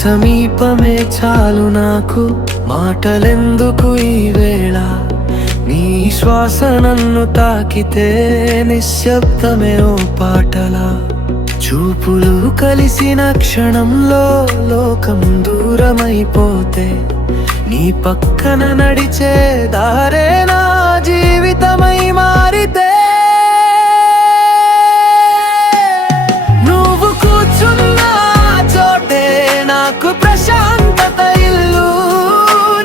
సమీపమే చాలు నాకు, మాటలెందుకు ఈ వేళ. నీ శ్వాస నన్ను తాకితే నిశ్శబ్దమే ఓ పాటలా. చూపులు కలిసిన క్షణంలో లోకం దూరమైపోతే, నీ పక్కన నడిచే దారే నా జీవితమై మారితే. నువ్వు కూర్చున్న చోటే నాకు ప్రశాంతత ఇల్లు.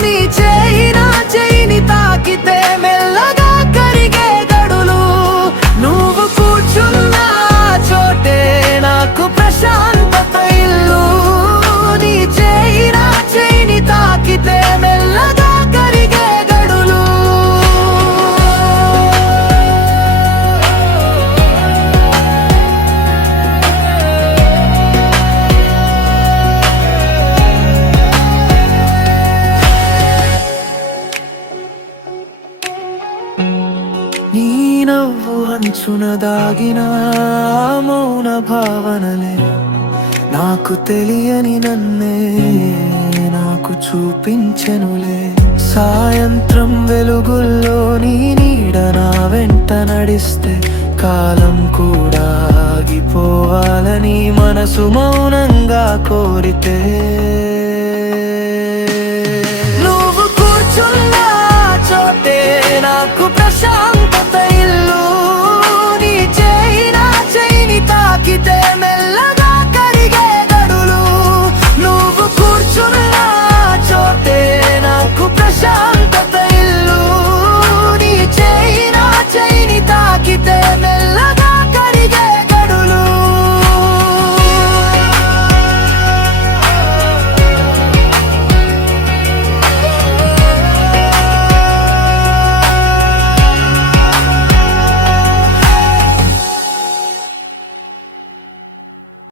నీ చేయి నా చేయిని తాకితే మెల్లగా కరిగే గడులు. నువ్వు కూర్చున్న చోటే నాకు ప్రశాంతత ఇల్లు. నీ చేయి నా చేయిని తాకితే మెల్లగా కరిగే గడులు. నీ నవ్వు అంచున దాగిన మౌన భావనలే, నాకు తెలియని నన్నే నాకు చూపించెనులే. సాయంత్రం వెలుగుల్లో నీ నీడ నా వెంట నడిస్తే, కాలం కూడా ఆగిపోవాలని మనసు మౌనంగా కోరితే. నువ్వు కూర్చున్న చోటే నాకు ప్రశాంతత ఇల్లు. నీ చేయి నా చేయిని తాకితే మెల్లగా